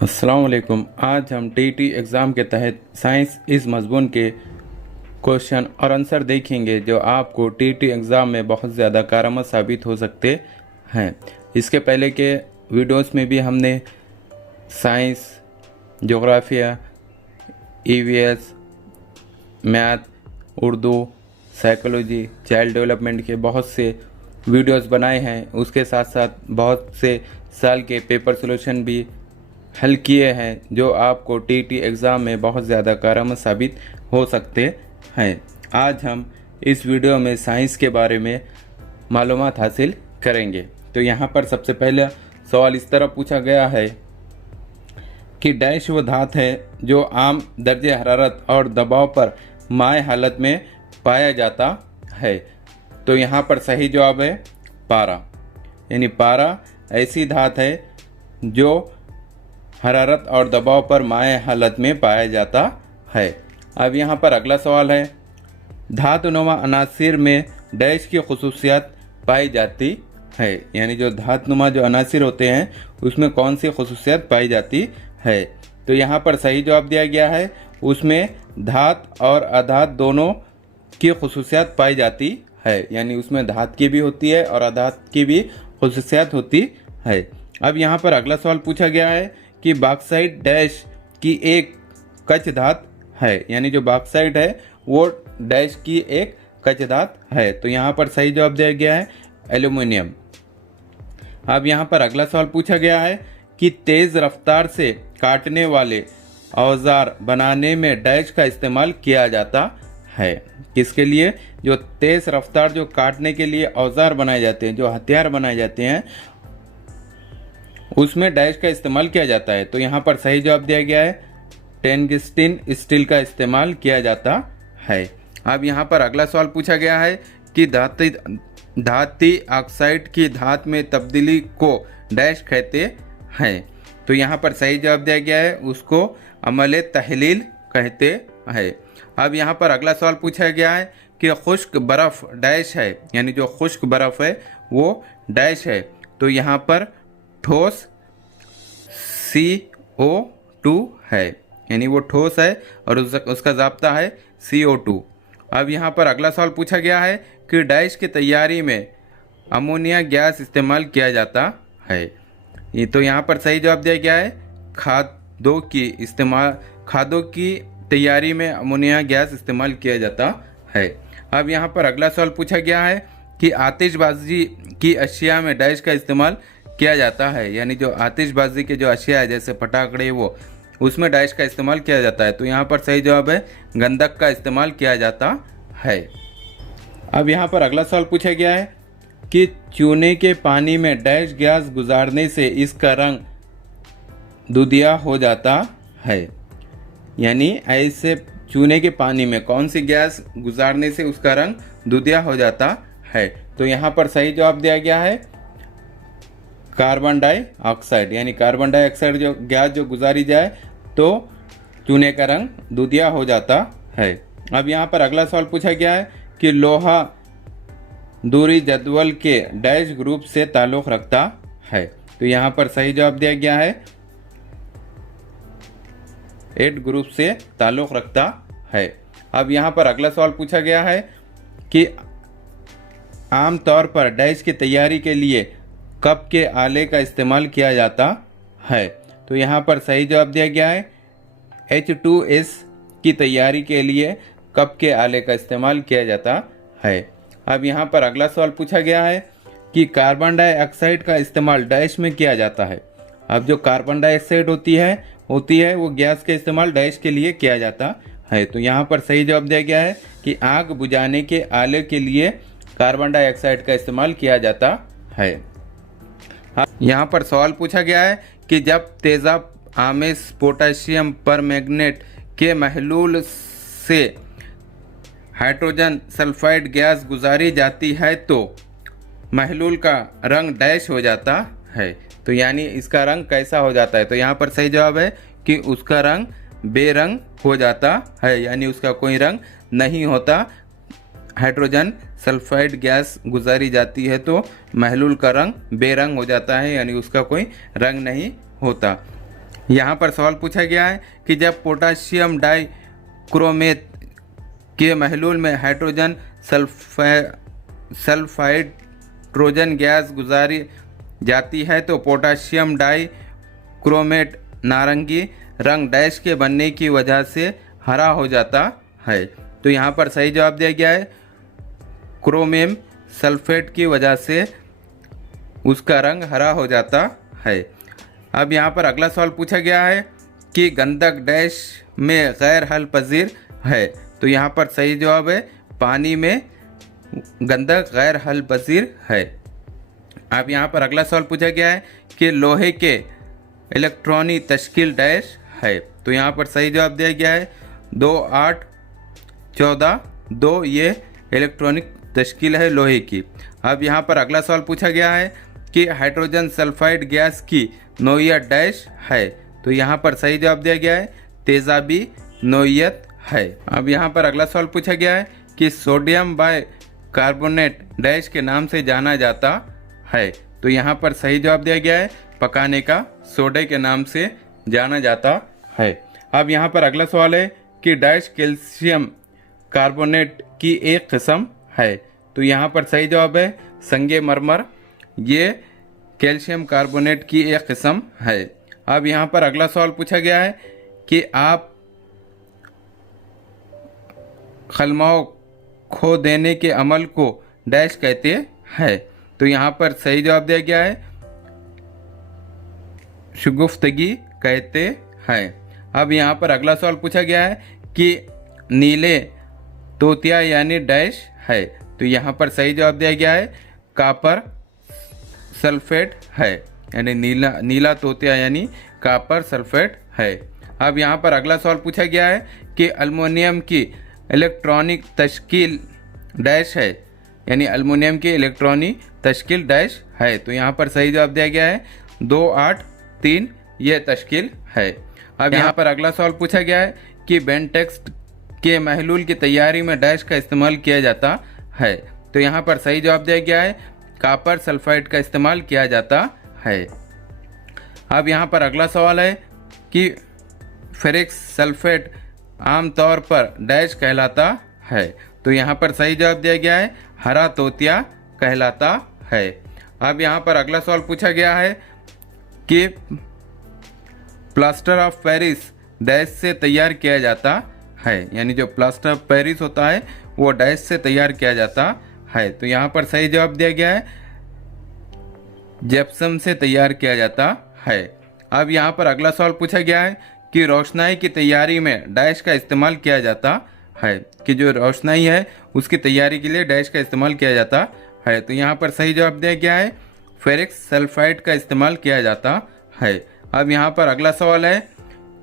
अस्सलाम वालेकुम। आज हम टीटी एग्ज़ाम के तहत साइंस इस मज़मून के क्वेश्चन और आंसर देखेंगे जो आपको टीटी एग्ज़ाम में बहुत ज़्यादा कारगर साबित हो सकते हैं। इसके पहले के वीडियोस में भी हमने साइंस, जोग्राफिया, EVS, math, Urdu, psychology, child development के बहुत से वीडियोस बनाए हैं। उसके साथ साथ बहुत से साल के पेपर सॉल्यूशन भी हल किए हैं जो आपको टीटी एग्ज़ाम में बहुत ज़्यादा कारगर साबित हो सकते हैं। आज हम इस वीडियो में साइंस के बारे में मालूमात हासिल करेंगे। तो यहाँ पर सबसे पहला सवाल इस तरह पूछा गया है कि डैश वो धात है जो आम दर्जे हरारत और दबाव पर माय हालत में पाया जाता है। तो यहाँ पर सही जवाब है पारा। यानी पारा ऐसी धात है जो हरारत और दबाव पर माय हालत में पाया जाता है। अब यहाँ पर अगला सवाल है, धातुनुमा अनासिर में डैश की खुसूसियत पाई जाती है। यानी जो धातुनुमा जो अनासिर होते हैं उसमें कौन सी खुसूसियत पाई जाती है। तो यहाँ पर सही जवाब दिया गया है, उसमें धात और अधात दोनों की खुसूसियत पाई जाती है। यानी उसमें धात की भी होती है और अधात की भी खुसूसियत होती है। अब यहाँ पर अगला सवाल पूछा गया है कि बॉक्साइट डैश की एक कच धात है। यानी जो बॉक्साइट है वो डैश की एक कच धात है। तो यहाँ पर सही जवाब दिया गया है एल्यूमिनियम। अब यहाँ पर अगला सवाल पूछा गया है कि तेज रफ्तार से काटने वाले औजार बनाने में डैश का इस्तेमाल किया जाता है। किसके लिए? जो तेज रफ्तार जो काटने के लिए औजार बनाए जाते हैं, जो हथियार बनाए जाते हैं, उसमें डैश का इस्तेमाल किया जाता है। तो यहाँ पर सही जवाब दिया गया है टंगस्टन स्टील का इस्तेमाल किया जाता है। अब यहाँ पर अगला सवाल पूछा गया है कि धाती ऑक्साइड की धात में तब्दीली को डैश कहते हैं। तो यहाँ पर सही जवाब दिया गया है, उसको अमल तहलील कहते हैं। अब यहाँ पर अगला सवाल पूछा गया है कि खुश्क बर्फ़ डैश है। यानी जो खुश्क बर्फ़ है वो डैश है। तो यहाँ पर ठोस CO2 है। यानी वो ठोस है और उसका ज़ाब्ता है CO2। अब यहाँ पर अगला सवाल पूछा गया है कि डैश की तैयारी में अमोनिया गैस इस्तेमाल किया जाता है। ये तो यहाँ पर सही जवाब दिया गया है खादों की तैयारी में अमोनिया गैस इस्तेमाल किया जाता है। अब यहाँ पर अगला सवाल पूछा गया है कि आतिशबाजी की अशिया में डैश का इस्तेमाल किया जाता है। यानी जो आतिशबाजी के जो अशिया है जैसे पटाखड़े वो, उसमें डैश का इस्तेमाल किया जाता है। तो यहाँ पर सही जवाब है गंधक का इस्तेमाल किया जाता है। अब यहाँ पर अगला सवाल पूछा गया है कि चूने के पानी में डैश गैस गुजारने से इसका रंग दूधिया हो जाता है। यानी ऐसे चूने के पानी में कौन सी गैस गुजारने से उसका रंग दूधिया हो जाता है। तो यहाँ पर सही जवाब दिया गया है कार्बन डाइऑक्साइड। यानी कार्बन डाइऑक्साइड जो गैस जो गुजारी जाए तो चूने का रंग दूधिया हो जाता है। अब यहाँ पर अगला सवाल पूछा गया है कि लोहा दूरी जदवल के डैश ग्रुप से ताल्लुक़ रखता है। तो यहाँ पर सही जवाब दिया गया है 8 ग्रुप से ताल्लुक़ रखता है। अब यहाँ पर अगला सवाल पूछा गया है कि आमतौर पर डैश की तैयारी के लिए कप के आले का इस्तेमाल किया जाता है। तो यहाँ पर सही जवाब दिया गया है H2S की तैयारी के लिए कप के आले का इस्तेमाल किया जाता है। अब यहाँ पर अगला सवाल पूछा गया है कि कार्बन डाइऑक्साइड का इस्तेमाल डैश में किया जाता है। अब जो कार्बन डाइऑक्साइड होती है वो गैस के इस्तेमाल डैश के लिए किया जाता है। तो यहाँ पर सही जवाब दिया गया है कि आग बुझाने के आले के लिए कार्बन डाइऑक्साइड का इस्तेमाल किया जाता है। यहाँ पर सवाल पूछा गया है कि जब तेज़ाब आमेश पोटेशियम परमैंगनेट के महलूल से हाइड्रोजन सल्फाइड गैस गुजारी जाती है तो महलूल का रंग डैश हो जाता है। तो यानी इसका रंग कैसा हो जाता है। तो यहाँ पर सही जवाब है कि उसका रंग बेरंग हो जाता है। यानी उसका कोई रंग नहीं होता। हाइड्रोजन सल्फाइड गैस गुजारी जाती है तो महलूल का रंग बेरंग हो जाता है। यानी उसका कोई रंग नहीं होता। यहाँ पर सवाल पूछा गया है कि जब पोटाशियम डाई क्रोमेट के महलूल में हाइड्रोजन सल्फाइड ट्रोजन गैस गुजारी जाती है तो पोटाशियम डाई क्रोमेट नारंगी रंग डैश के बनने की वजह से हरा हो जाता है। तो यहाँ पर सही जवाब दिया गया है क्रोमियम सल्फेट की वजह से उसका रंग हरा हो जाता है। अब यहाँ पर अगला सवाल पूछा गया है कि गंधक डैश में गैर हल पजीर है। तो यहाँ पर सही जवाब है पानी में गंधक गैर हल पजीर है। अब यहाँ पर अगला सवाल पूछा गया है कि लोहे के इलेक्ट्रॉनी तश्कील डैश है। तो यहाँ पर सही जवाब दिया गया है 2, 8, 14, 2 ये इलेक्ट्रॉनिक तश्कील है लोहे की। अब यहाँ पर अगला सवाल पूछा गया है कि हाइड्रोजन सल्फाइड गैस की नोयत डैश है। तो यहाँ पर सही जवाब दिया गया है तेजाबी नोयत है। अब यहाँ पर अगला सवाल पूछा गया है कि सोडियम बाय कार्बोनेट डैश के नाम से जाना जाता है। तो यहाँ पर सही जवाब दिया गया है पकाने का सोडे के नाम से जाना जाता है। अब यहाँ पर अगला सवाल है कि डैश कैल्शियम कार्बोनेट की एक किस्म है। तो यहाँ पर सही जवाब है संगमरमर, ये कैल्शियम कार्बोनेट की एक किस्म है। अब यहाँ पर अगला सवाल पूछा गया है कि आप खलमाओ खो देने के अमल को डैश कहते हैं। तो यहाँ पर सही जवाब दिया गया है शुगुफ्तगी कहते हैं। अब यहाँ पर अगला सवाल पूछा गया है कि नीले तोतिया यानी डैश है। तो यहाँ पर सही जवाब दिया गया है कापर सल्फेट है, यानी नीला तोतिया यानी कापर सल्फेट है। अब यहाँ पर अगला सवाल पूछा गया है कि अल्युमिनियम की इलेक्ट्रॉनिक तश्कील डैश है, यानी अल्युमिनियम की इलेक्ट्रॉनिक तश्कील डैश है। तो यहाँ पर सही जवाब दिया गया है 2, 8, 3 ये तश्कील है। अब यहाँ पर अगला सवाल पूछा गया है कि बेंटेक्स के महलूल की तैयारी में डैश का इस्तेमाल किया जाता है। तो यहाँ पर सही जवाब दिया गया है कापर सल्फाइड का इस्तेमाल किया जाता है। अब यहाँ पर अगला सवाल है कि फेरिक सल्फेट आमतौर पर डैश कहलाता है। तो यहाँ पर सही जवाब दिया गया है हरा तोतिया कहलाता है। अब यहाँ पर अगला सवाल पूछा गया है कि प्लास्टर ऑफ पेरिस डैश से तैयार किया जाता है, यानी जो प्लास्टर ऑफ पेरिस होता है वो डैश से तैयार किया जाता है। तो यहाँ पर सही जवाब दिया गया है जिप्सम से तैयार किया जाता है। अब यहाँ पर अगला सवाल पूछा गया है कि रोशनाई की तैयारी में डैश का इस्तेमाल किया जाता है, कि जो रोशनाई है उसकी तैयारी के लिए डैश का इस्तेमाल किया जाता है। तो यहाँ पर सही जवाब दिया गया है फेरिक सल्फाइड का इस्तेमाल किया जाता है। अब यहाँ पर अगला सवाल है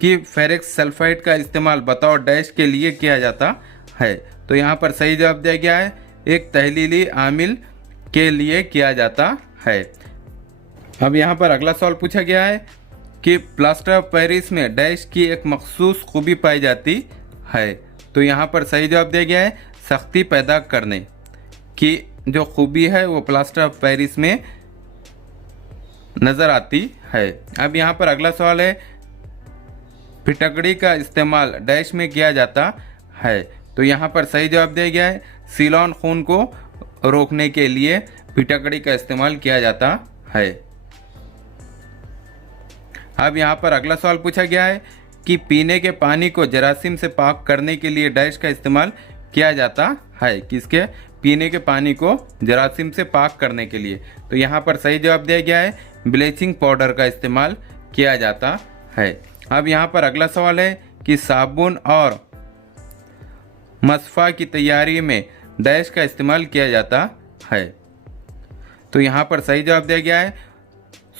कि फेरिक सल्फाइड का इस्तेमाल बतौर डैश के लिए किया जाता है। तो यहाँ पर सही जवाब दिया गया है एक तहलीली आमिल के लिए किया जाता है। अब यहाँ पर अगला सवाल पूछा गया है कि प्लास्टर ऑफ पेरिस में डैश की एक मखसूस खूबी पाई जाती है। तो यहाँ पर सही जवाब दिया गया है सख्ती पैदा करने की जो खूबी है वो प्लास्टर ऑफ पेरिस में नज़र आती है। अब यहाँ पर अगला सवाल है फिटकड़ी का इस्तेमाल डैश में किया जाता है। तो यहाँ पर सही जवाब दिया गया है सीलोन खून को रोकने के लिए फिटकड़ी का इस्तेमाल किया जाता है। अब यहाँ पर अगला सवाल पूछा गया है कि पीने के पानी को जरासीम से पाक करने के लिए डैश का इस्तेमाल किया जाता है, किसके पीने के पानी को जरासीम से पाक करने के लिए। तो यहाँ पर सही जवाब दिया गया है ब्लीचिंग पाउडर का इस्तेमाल किया जाता है। अब यहाँ पर अगला सवाल है कि साबुन और मसफ़ा की तैयारी में डैश का इस्तेमाल किया जाता है। तो यहाँ पर सही जवाब दिया गया है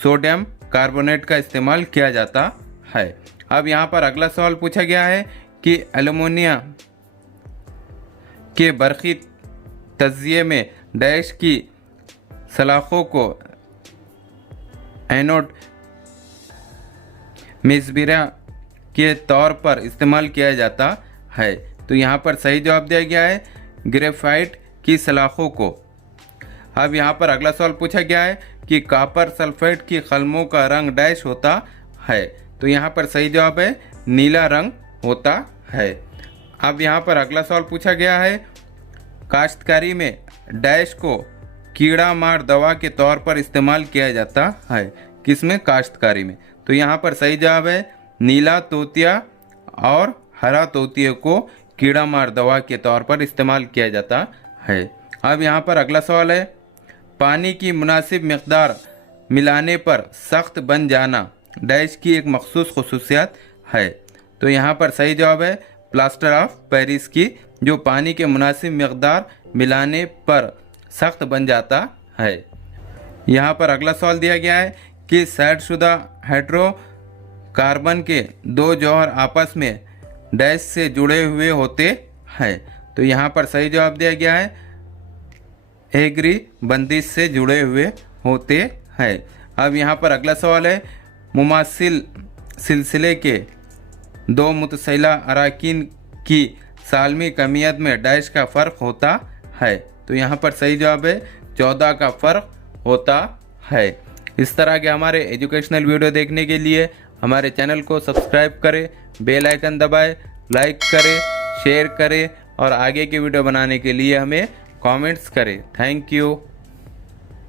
सोडियम कार्बोनेट का इस्तेमाल किया जाता है। अब यहाँ पर अगला सवाल पूछा गया है कि एल्युमिनियम के बरक़ी तज़्ज़िये में डैश की सलाखों को एनोड मिसबिरा के तौर पर इस्तेमाल किया जाता है। तो यहाँ पर सही जवाब दिया गया है ग्रेफाइट की सलाखों को। अब यहाँ पर अगला सवाल पूछा गया है कि कॉपर सल्फेट की कलमों का रंग डैश होता है। तो यहाँ पर सही जवाब है नीला रंग होता है। अब यहाँ पर अगला सवाल पूछा गया है, काश्तकारी में डैश को कीड़ा मार दवा के तौर पर इस्तेमाल किया जाता है। किसमें? काश्तकारी में। तो यहाँ पर सही जवाब है नीला तोतिया और हरा तोतिया को कीड़ा मार दवा के तौर पर इस्तेमाल किया जाता है। अब यहाँ पर अगला सवाल है, पानी की मुनासिब मिक़दार मिलाने पर सख्त बन जाना डैश की एक मखसूस खुसूसियत है। तो यहाँ पर सही जवाब है प्लास्टर ऑफ पेरिस की, जो पानी के मुनासिब मिक़दार मिलाने पर सख्त बन जाता है। यहाँ पर अगला सवाल दिया गया है कि सैदशुदा हाइड्रोकार्बन के दो जौहर आपस में डैश से जुड़े हुए होते हैं। तो यहाँ पर सही जवाब दिया गया है एग्री बंदिश से जुड़े हुए होते हैं। अब यहाँ पर अगला सवाल है, मुमासिल सिलसिले के दो मुतसिला अराकीन की सालमी कमियत में डैश का फ़र्क होता है। तो यहाँ पर सही जवाब है 14 का फ़र्क होता है। इस तरह के हमारे एजुकेशनल वीडियो देखने के लिए हमारे चैनल को सब्सक्राइब करें, बेल आइकन दबाएं, लाइक करें, शेयर करें और आगे की वीडियो बनाने के लिए हमें कमेंट्स करें। Thank you.